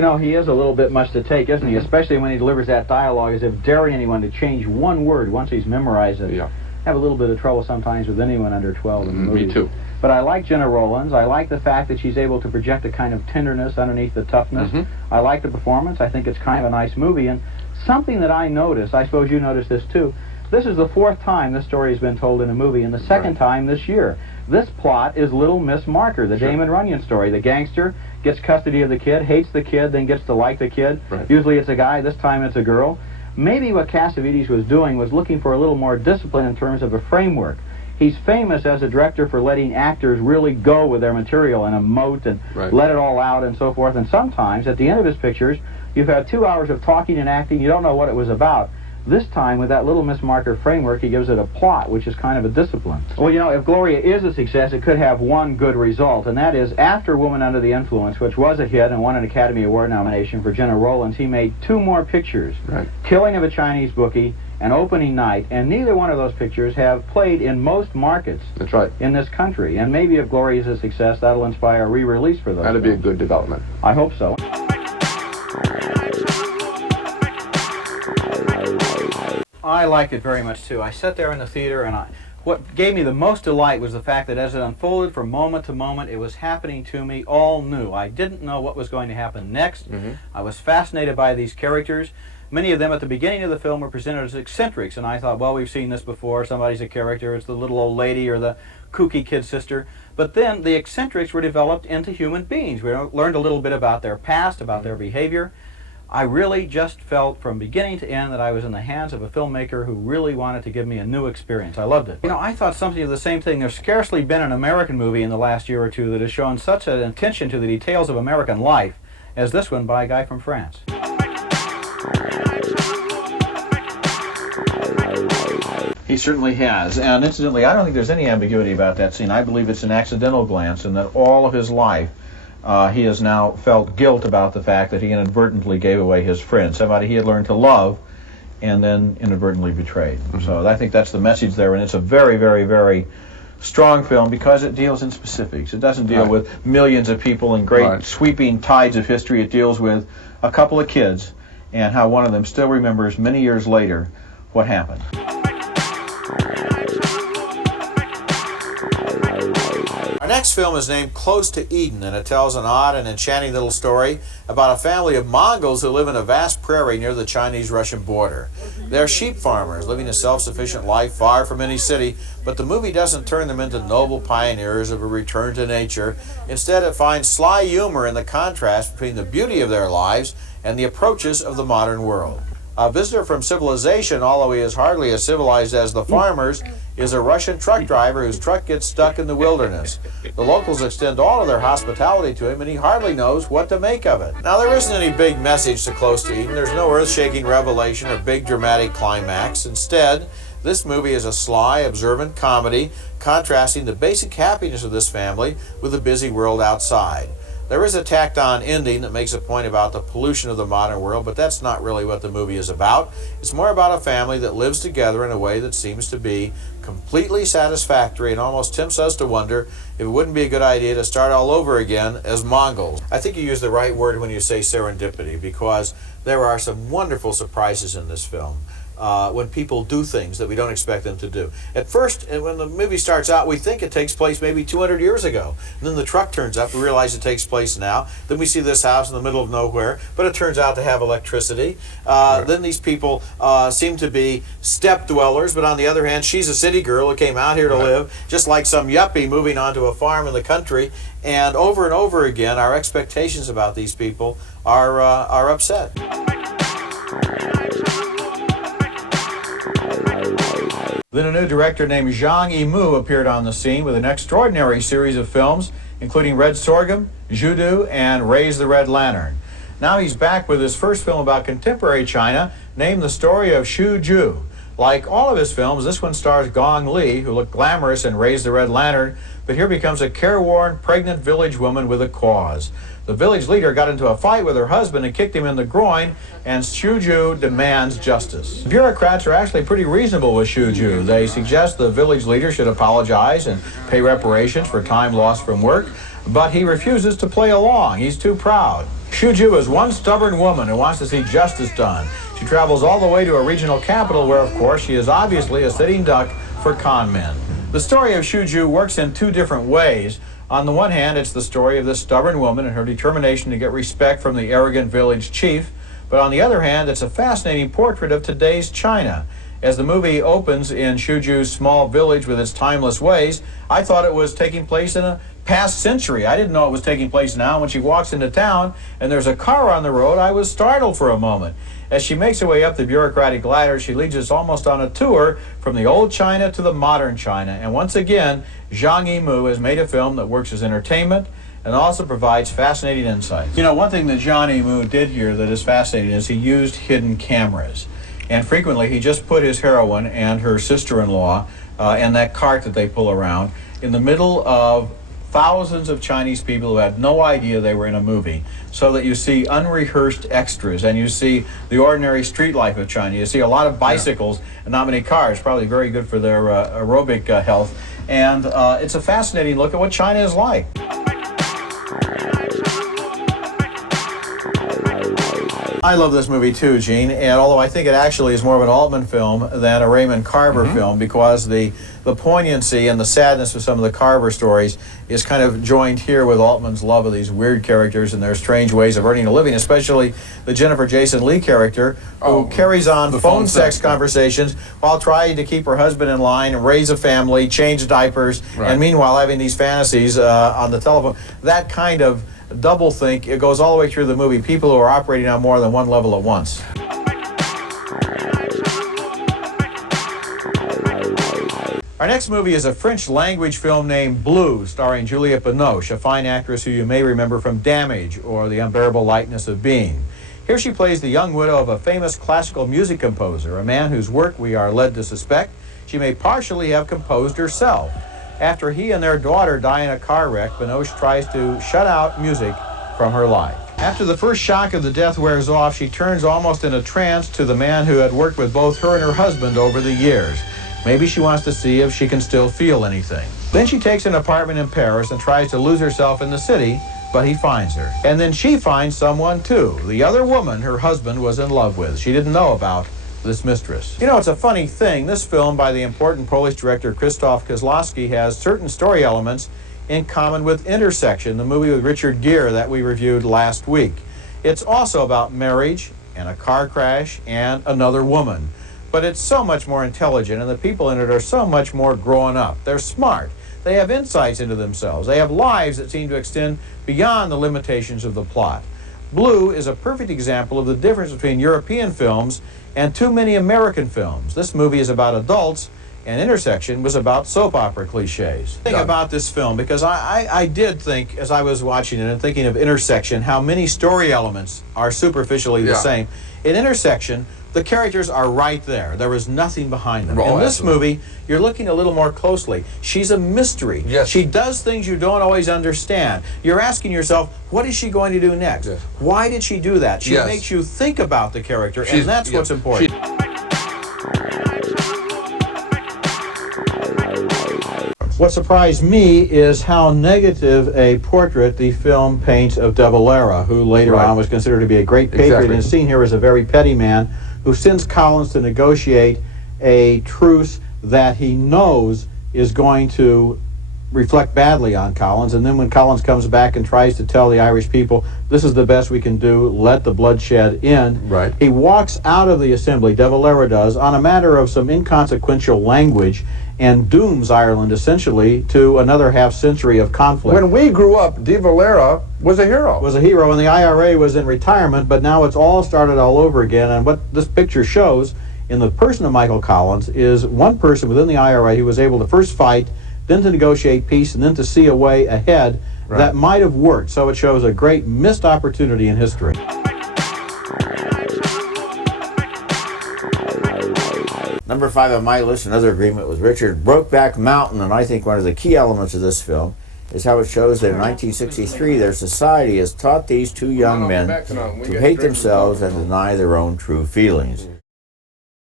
You know, he is a little bit much to take, isn't he? Especially when he delivers that dialogue as if daring anyone to change one word once he's memorized it. Yeah. Have a little bit of trouble sometimes with anyone under 12 in the movie. Me too. But I like Jenna Rollins. I like the fact that she's able to project a kind of tenderness underneath the toughness. I like the performance. I think it's kind of a nice movie. And something that I noticed, I suppose you noticed this too, this is the 4th time this story has been told in a movie, and the 2nd time this year. This plot is Little Miss Marker, the Damon Runyon story. The gangster gets custody of the kid, hates the kid, then gets to like the kid. Usually it's a guy, this time it's a girl. Maybe what Cassavetes was doing was looking for a little more discipline in terms of a framework. He's famous as a director for letting actors really go with their material and emote and let it all out and so forth. And sometimes, at the end of his pictures, you've had 2 hours of talking and acting, you don't know what it was about. This time, with that Little Miss Marker framework, he gives it a plot, which is kind of a discipline. Well, you know, if Gloria is a success, it could have one good result, and that is, after Woman Under the Influence, which was a hit and won an Academy Award nomination for Jenna Rollins, he made 2 more pictures, Killing of a Chinese Bookie and Opening Night, and neither one of those pictures have played in most markets in this country. And maybe if Gloria is a success, that'll inspire a re-release for those. That'd be a good development. I hope so. I liked it very much too. I sat there in the theater, and what gave me the most delight was the fact that as it unfolded from moment to moment, it was happening to me all new. I didn't know what was going to happen next. I was fascinated by these characters. Many of them at the beginning of the film were presented as eccentrics, and I thought, well, we've seen this before. Somebody's a character. It's the little old lady or the kooky kid sister. But then the eccentrics were developed into human beings. We learned a little bit about their past, about their behavior. I really just felt from beginning to end that I was in the hands of a filmmaker who really wanted to give me a new experience. I loved it. You know, I thought something of the same thing. There's scarcely been an American movie in the last year or two that has shown such an attention to the details of American life as this one by a guy from France. He certainly has, and incidentally, I don't think there's any ambiguity about that scene. I believe it's an accidental glance, and that all of his life he has now felt guilt about the fact that he inadvertently gave away his friend, somebody he had learned to love, and then inadvertently betrayed. So I think that's the message there, and it's a very, very, very strong film because it deals in specifics. It doesn't deal with millions of people and great sweeping tides of history. It deals with a couple of kids and how one of them still remembers many years later what happened. Our next film is named Close to Eden, and it tells an odd and enchanting little story about a family of Mongols who live in a vast prairie near the Chinese-Russian border. They're sheep farmers living a self-sufficient life far from any city, but the movie doesn't turn them into noble pioneers of a return to nature. Instead, it finds sly humor in the contrast between the beauty of their lives and the approaches of the modern world. A visitor from civilization, although he is hardly as civilized as the farmers, is a Russian truck driver whose truck gets stuck in the wilderness. The locals extend all of their hospitality to him, and he hardly knows what to make of it. Now, there isn't any big message to Close to Eden. There's no earth-shaking revelation or big dramatic climax. Instead, this movie is a sly, observant comedy contrasting the basic happiness of this family with the busy world outside. There is a tacked-on ending that makes a point about the pollution of the modern world, but that's not really what the movie is about. It's more about a family that lives together in a way that seems to be completely satisfactory and almost tempts us to wonder if it wouldn't be a good idea to start all over again as Mongols. I think you use the right word when you say serendipity, because there are some wonderful surprises in this film. When people do things that we don't expect them to do. At first, when the movie starts out, we think it takes place maybe 200 years ago. And then the truck turns up, we realize it takes place now. Then we see this house in the middle of nowhere, but it turns out to have electricity. Then these people seem to be step dwellers, but on the other hand, she's a city girl who came out here to live, just like some yuppie moving onto a farm in the country. And over again, our expectations about these people are upset. Then a new director named Zhang Yimou appeared on the scene with an extraordinary series of films, including Red Sorghum, Judo, and Raise the Red Lantern. Now he's back with his first film about contemporary China, named The Story of Qiu Ju. Like all of his films, this one stars Gong Li, who looked glamorous in Raise the Red Lantern, but here becomes a careworn, pregnant village woman with a cause. The village leader got into a fight with her husband and kicked him in the groin, and Qiu Ju demands justice. Bureaucrats are actually pretty reasonable with Qiu Ju. They suggest the village leader should apologize and pay reparations for time lost from work, but he refuses to play along. He's too proud. Qiu Ju is one stubborn woman who wants to see justice done. She travels all the way to a regional capital where, of course, she is obviously a sitting duck for con men. The story of Qiu Ju works in two different ways. On the one hand, it's the story of this stubborn woman and her determination to get respect from the arrogant village chief. But on the other hand, it's a fascinating portrait of today's China. As the movie opens in Qiu Ju's small village with its timeless ways, I thought it was taking place in a past century. I didn't know it was taking place now. When she walks into town and there's a car on the road, I was startled for a moment. As she makes her way up the bureaucratic ladder, she leads us almost on a tour from the old China to the modern China. And once again, Zhang Yimou has made a film that works as entertainment and also provides fascinating insights. You know, one thing that Zhang Yimou did here that is fascinating is he used hidden cameras. And frequently he just put his heroine and her sister-in-law and that cart that they pull around in the middle of thousands of Chinese people who had no idea they were in a movie, so that you see unrehearsed extras and you see the ordinary street life of China. You see a lot of bicycles and not many cars, probably very good for their aerobic health. And it's a fascinating look at what China is like. I love this movie too, Gene, and although I think it actually is more of an Altman film than a Raymond Carver film, because the poignancy and the sadness of some of the Carver stories is kind of joined here with Altman's love of these weird characters and their strange ways of earning a living, especially the Jennifer Jason Leigh character, who carries on phone sex conversations while trying to keep her husband in line, raise a family, change diapers, and meanwhile having these fantasies on the telephone. That kind of doublethink, it goes all the way through the movie, people who are operating on more than one level at once. Our next movie is a French language film named Blue, starring Juliette Binoche, a fine actress who you may remember from Damage or The Unbearable Lightness of Being. Here she plays the young widow of a famous classical music composer, a man whose work we are led to suspect she may partially have composed herself. After he and their daughter die in a car wreck, Binoche tries to shut out music from her life. After the first shock of the death wears off, she turns almost in a trance to the man who had worked with both her and her husband over the years. Maybe she wants to see if she can still feel anything. Then she takes an apartment in Paris and tries to lose herself in the city, but he finds her. And then she finds someone too, the other woman her husband was in love with. She didn't know about this mistress. You know, it's a funny thing. This film by the important Polish director Krzysztof Kieślowski has certain story elements in common with Intersection, the movie with Richard Gere that we reviewed last week. It's also about marriage and a car crash and another woman. But it's so much more intelligent, and the people in it are so much more grown up. They're smart. They have insights into themselves. They have lives that seem to extend beyond the limitations of the plot. Blue is a perfect example of the difference between European films and too many American films. This movie is about adults, and Intersection was about soap opera cliches. Think about this film, because I did think, as I was watching it and thinking of Intersection, how many story elements are superficially the same. In Intersection, the characters are right there. There is nothing behind them. In this movie, you're looking a little more closely. She's a mystery. She does things you don't always understand. You're asking yourself, what is she going to do next? Why did she do that? She makes you think about the character, and that's what's important. What surprised me is how negative a portrait the film paints of De Valera, who later on was considered to be a great patriot, and seen here as a very petty man who sends Collins to negotiate a truce that he knows is going to reflect badly on Collins. And then when Collins comes back and tries to tell the Irish people, this is the best we can do, let the bloodshed end, he walks out of the assembly, De Valera does, on a matter of some inconsequential language, and dooms Ireland essentially to another half century of conflict. When we grew up, De Valera was a hero. Was a hero, and the IRA was in retirement, but now it's all started all over again. And what this picture shows in the person of Michael Collins is one person within the IRA who was able to first fight, then to negotiate peace, and then to see a way ahead that might have worked. So it shows a great missed opportunity in history. Number 5 on my list, another agreement with Richard, Brokeback Mountain, and I think one of the key elements of this film is how it shows that in 1963 their society has taught these two young men to hate themselves and deny their own true feelings.